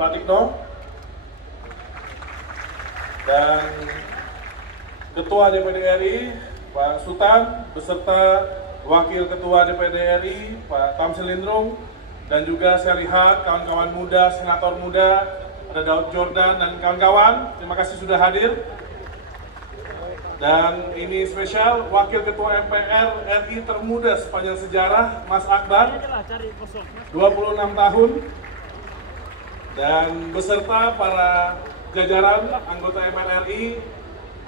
Pratikno dan Ketua DPD RI Pak Sutan beserta Wakil Ketua DPD RI Pak Tamsil Lindrung, dan juga saya lihat kawan-kawan muda, senator muda, ada Daud Jordan dan kawan-kawan, terima kasih sudah hadir. Dan ini spesial Wakil Ketua MPR RI termuda sepanjang sejarah, Mas Akbar, 26 tahun, dan beserta para jajaran anggota MPR RI,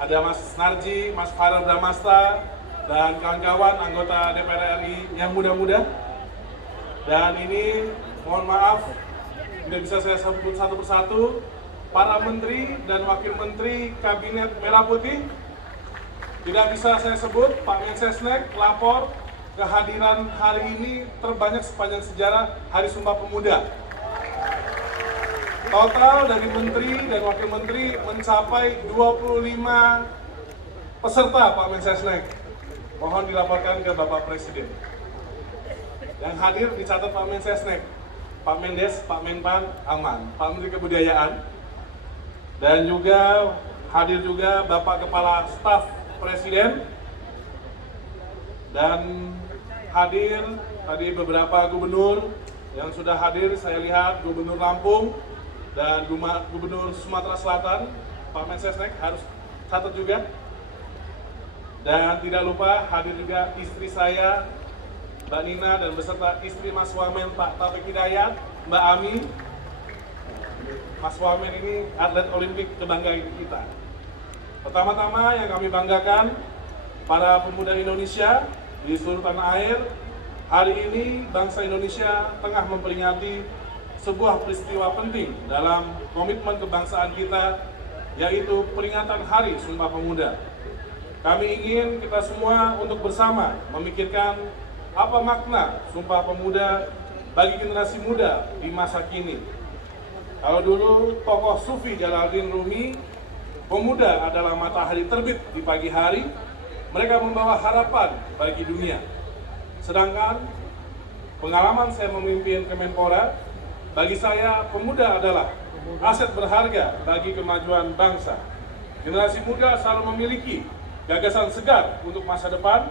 ada Mas Narji, Mas Farel Bramasta, dan kawan-kawan anggota DPR RI yang muda-muda. Dan ini mohon maaf tidak bisa saya sebut satu persatu, para menteri dan wakil menteri Kabinet Merah Putih tidak bisa saya sebut. Pak Mensesnek lapor kehadiran hari ini terbanyak sepanjang sejarah Hari Sumpah Pemuda. Total dari menteri dan wakil menteri mencapai 25 peserta Pak Mensesnek. Mohon dilaporkan ke Bapak Presiden. Yang hadir dicatat Pak Mensesnek, Pak Mendes, Pak Menpan, aman, Pak Menteri Kebudayaan, dan juga hadir juga Bapak Kepala Staf Presiden, dan hadir tadi beberapa gubernur yang sudah hadir. Saya lihat Gubernur Lampung dan Gubernur Sumatera Selatan, Pak Mensesnek harus catat juga. Dan tidak lupa hadir juga istri saya, Mbak Nina, dan beserta istri Mas Wamen, Pak Taufik Hidayat, Mbak Ami. Mas Wamen ini atlet Olimpik kebanggaan kita. Pertama-tama yang kami banggakan, para pemuda Indonesia di seluruh tanah air, hari ini bangsa Indonesia tengah memperingati sebuah peristiwa penting dalam komitmen kebangsaan kita, yaitu peringatan Hari Sumpah Pemuda. Kami ingin kita semua untuk bersama memikirkan apa makna Sumpah Pemuda bagi generasi muda di masa kini. Kalau dulu tokoh Sufi Jalaluddin Rumi, pemuda adalah matahari terbit di pagi hari, mereka membawa harapan bagi dunia. Sedangkan pengalaman saya memimpin Kemenpora, bagi saya pemuda adalah aset berharga bagi kemajuan bangsa. Generasi muda selalu memiliki gagasan segar untuk masa depan.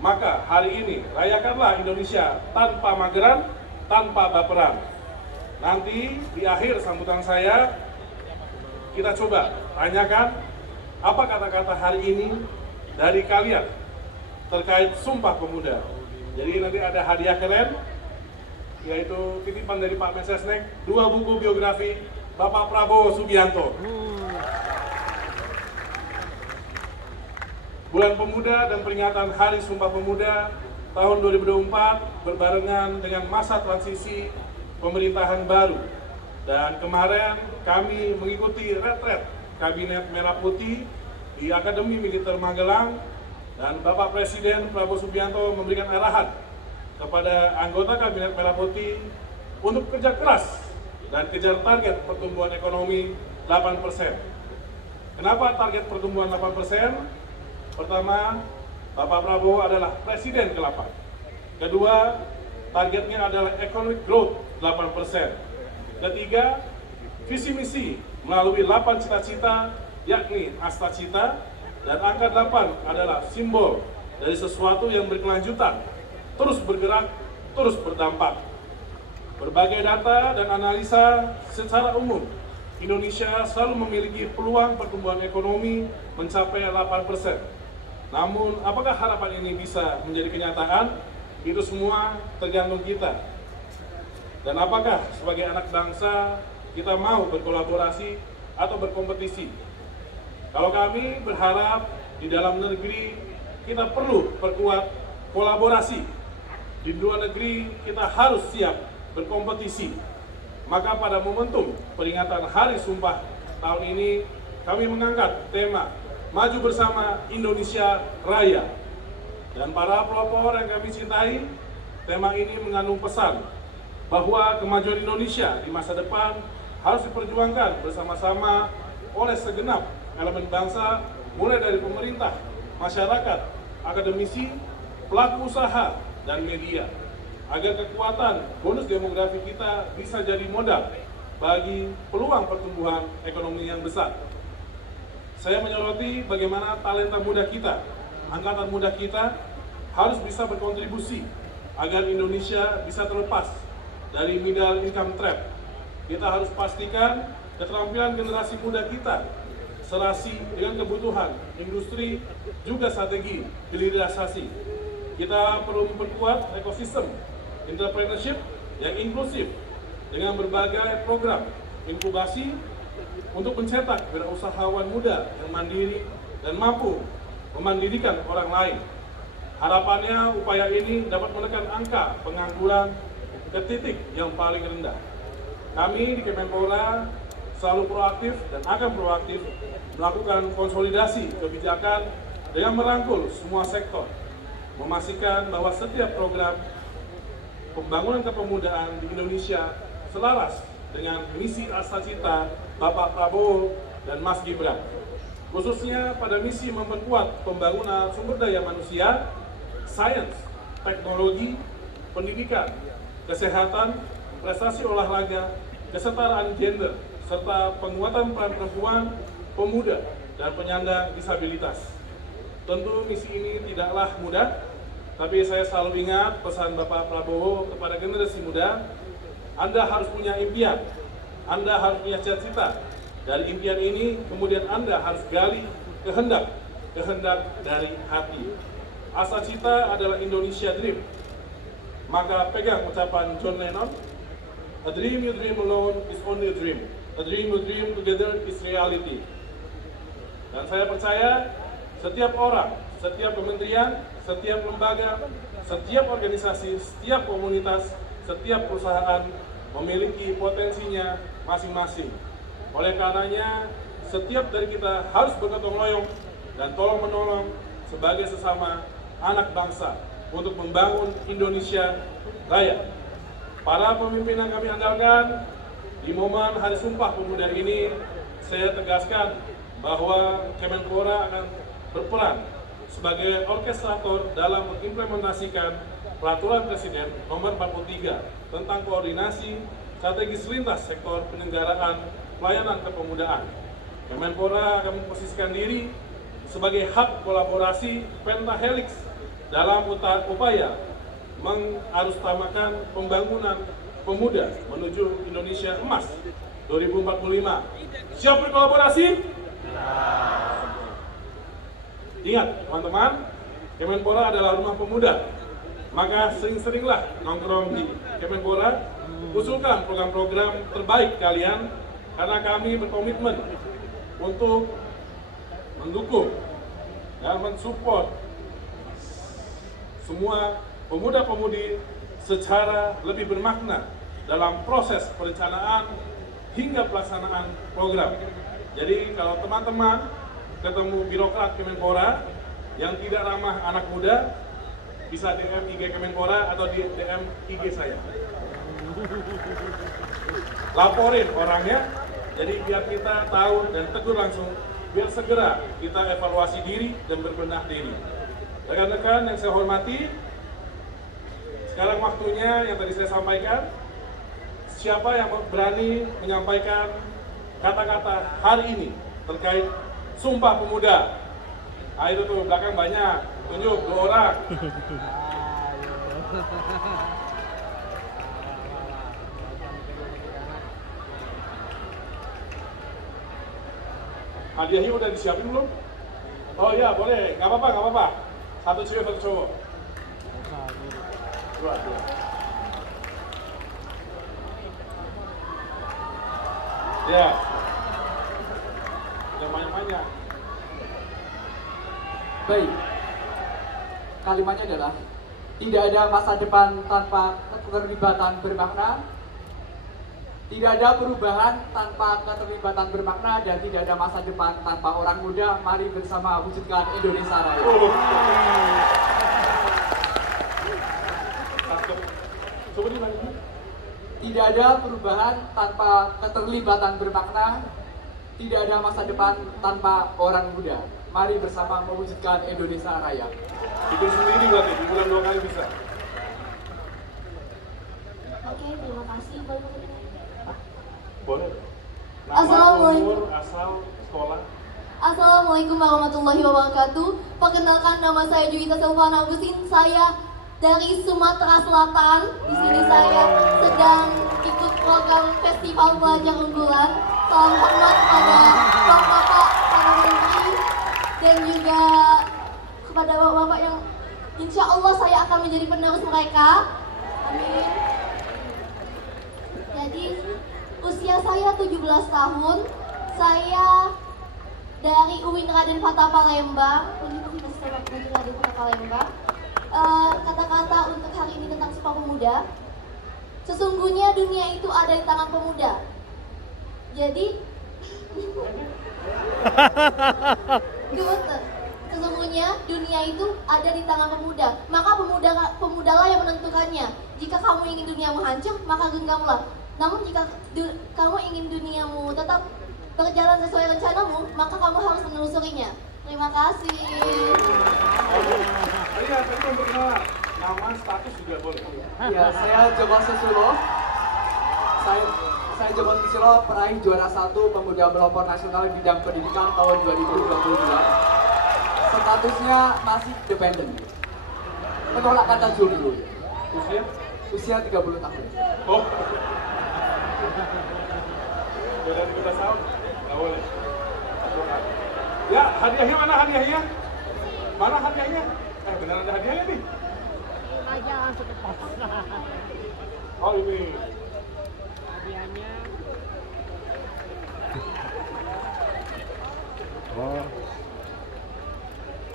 Maka hari ini rayakanlah Indonesia tanpa mageran, tanpa baperan. Nanti di akhir sambutan saya, kita coba tanyakan apa kata-kata hari ini dari kalian terkait Sumpah Pemuda. Jadi nanti ada hadiah keren, yaitu titipan dari Pak Mensesnek, 2 buku biografi Bapak Prabowo Subianto. Bulan Pemuda dan peringatan Hari Sumpah Pemuda tahun 2024 berbarengan dengan masa transisi pemerintahan baru. Dan kemarin kami mengikuti retret Kabinet Merah Putih di Akademi Militer Magelang, dan Bapak Presiden Prabowo Subianto memberikan arahan kepada anggota Kabinet Merah Putih untuk kerja keras dan kejar target pertumbuhan ekonomi 8%. Kenapa target pertumbuhan 8%? Pertama, Bapak Prabowo adalah Presiden ke-8. Kedua, targetnya adalah economic growth 8%. Ketiga, visi misi melalui 8 cita-cita, yakni asta cita, dan angka 8 adalah simbol dari sesuatu yang berkelanjutan, terus bergerak, terus berdampak. Berbagai data dan analisa secara umum, Indonesia selalu memiliki peluang pertumbuhan ekonomi mencapai 8%. Namun, apakah harapan ini bisa menjadi kenyataan? Itu semua tergantung kita. Dan apakah sebagai anak bangsa kita mau berkolaborasi atau berkompetisi? Kalau kami berharap di dalam negeri kita perlu perkuat kolaborasi. Di luar negeri kita harus siap berkompetisi. Maka pada momentum peringatan Hari Sumpah tahun ini, kami mengangkat tema Maju Bersama Indonesia Raya. Dan para pelopor yang kami cintai, tema ini mengandung pesan bahwa kemajuan Indonesia di masa depan harus diperjuangkan bersama-sama oleh segenap elemen bangsa, mulai dari pemerintah, masyarakat, akademisi, pelaku usaha, dan media, agar kekuatan bonus demografi kita bisa jadi modal bagi peluang pertumbuhan ekonomi yang besar. Saya menyoroti bagaimana talenta muda kita, angkatan muda kita harus bisa berkontribusi agar Indonesia bisa terlepas dari middle income trap. Kita harus pastikan keterampilan generasi muda kita serasi dengan kebutuhan industri juga strategi hilirisasi. Kita perlu memperkuat ekosistem entrepreneurship yang inklusif dengan berbagai program inkubasi untuk mencetak wirausahawan muda yang mandiri dan mampu memandirikan orang lain. Harapannya upaya ini dapat menekan angka pengangguran ke titik yang paling rendah. Kami di Kemenpora selalu proaktif dan akan proaktif melakukan konsolidasi kebijakan dengan merangkul semua sektor, memastikan bahwa setiap program pembangunan kepemudaan di Indonesia selaras dengan misi Asacita Bapak Prabowo dan Mas Gibran, khususnya pada misi memperkuat pembangunan sumber daya manusia, sains, teknologi, pendidikan, kesehatan, prestasi olahraga, kesetaraan gender, serta penguatan peran perempuan, pemuda, dan penyandang disabilitas. Tentu misi ini tidaklah mudah, tapi saya selalu ingat pesan Bapak Prabowo kepada generasi muda, Anda harus punya impian, Anda harus punya cita-cita. Dari impian ini, kemudian Anda harus gali kehendak dari hati. Asacita adalah Indonesia Dream. Maka pegang ucapan John Lennon, a dream you dream alone is only a dream. A dream you dream together is reality. Dan saya percaya setiap orang, setiap kementerian, setiap lembaga, setiap organisasi, setiap komunitas, setiap perusahaan memiliki potensinya masing-masing. Oleh karenanya, setiap dari kita harus bergotong royong dan tolong-menolong sebagai sesama anak bangsa untuk membangun Indonesia Raya. Para pemimpin yang kami andalkan, di momen Hari Sumpah Pemuda ini, saya tegaskan bahwa Kemenpora akan berperan sebagai orkestrator dalam mengimplementasikan Peraturan Presiden Nomor 43 tentang koordinasi strategis lintas sektor penyelenggaraan pelayanan kepemudaan. Kemenpora akan memposisikan diri sebagai hub kolaborasi pentahelix dalam upaya mengarusutamakan pembangunan pemuda menuju Indonesia Emas 2045. Siap berkolaborasi? Ingat teman-teman, Kemenpora adalah rumah pemuda. Maka sering-seringlah nongkrong di Kemenpora, usulkan program-program terbaik kalian, karena kami berkomitmen untuk mendukung dan mensupport semua pemuda-pemudi secara lebih bermakna dalam proses perencanaan hingga pelaksanaan program. Jadi kalau teman-teman ketemu birokrat Kemenpora yang tidak ramah anak muda, bisa DM IG Kemenpora atau di DM IG saya. Laporin orangnya, jadi biar kita tahu dan tegur langsung, biar segera kita evaluasi diri dan berbenah diri. Rekan-rekan yang saya hormati, sekarang waktunya yang tadi saya sampaikan, siapa yang berani menyampaikan kata-kata hari ini terkait Sumpah Pemuda? Nah itu tuh, belakang banyak, tunjuk 2 orang. Hadiahnya udah disiapin belum? Oh iya boleh, nggak apa-apa. 1 cewek 1 cowok. 2. Ya. Jangan banyak-banyak. Baik. Kalimatnya adalah tidak ada masa depan tanpa keterlibatan bermakna. Tidak ada perubahan tanpa keterlibatan bermakna, dan tidak ada masa depan tanpa orang muda. Mari bersama wujudkan Indonesia Raya. Tidak ada perubahan tanpa keterlibatan bermakna. Tidak ada masa depan tanpa orang muda. Mari bersama mewujudkan Indonesia Raya. Bikin sendiri berarti, diulang 2 kali bisa. Oke, terima kasih. Boleh dong. Nama, Assalamualaikum. umur, asal, sekolah. Assalamualaikum warahmatullahi wabarakatuh. Perkenalkan, nama saya Juwita Silvana Agusin. Saya dari Sumatera Selatan. Di sini saya sedang ikut program Festival Pelajar Unggulan. Salam hormat kepada Bapak-bapak, para menteri, dan juga kepada bapak-bapak yang insya Allah saya akan menjadi penerus mereka. Amin. Jadi usia saya 17 tahun. Saya dari UIN Raden Fatah Palembang. Universitas Teknologi Raden Fatah Palembang. Kata-kata untuk hari ini tentang Sumpah Pemuda. Sesungguhnya dunia itu ada di tangan pemuda. Jadi sesungguhnya dunia itu ada di tangan pemuda. Maka pemudalah yang menentukannya. Jika kamu ingin duniamu hancur, maka genggamlah. Namun jika kamu ingin duniamu tetap berjalan sesuai rencanamu, maka kamu harus menelusurinya. Terima kasih. Iya, tadi memperkenalkan nama, status juga boleh. Ya, saya Joko Susilo. Saya Joko Susilo, peraih juara 1 Pemuda Pelopor Nasional bidang pendidikan tahun 2022. Statusnya masih dependen. Menolak kata jomblo. Usia? Usia 30 tahun. Oh. Beda 17 tahun? Nggak boleh. Ya, hadiahnya mana hadiahnya? Mana hadiahnya? Benar ada hadiahnya nih? Aja langsung ke pos. Oh ini. Hadiahnya Oh.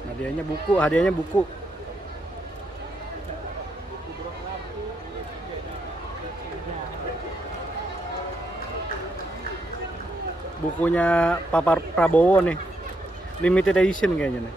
Hadiahnya buku. Bukunya Papa Prabowo nih. Limited edition kayaknya nih.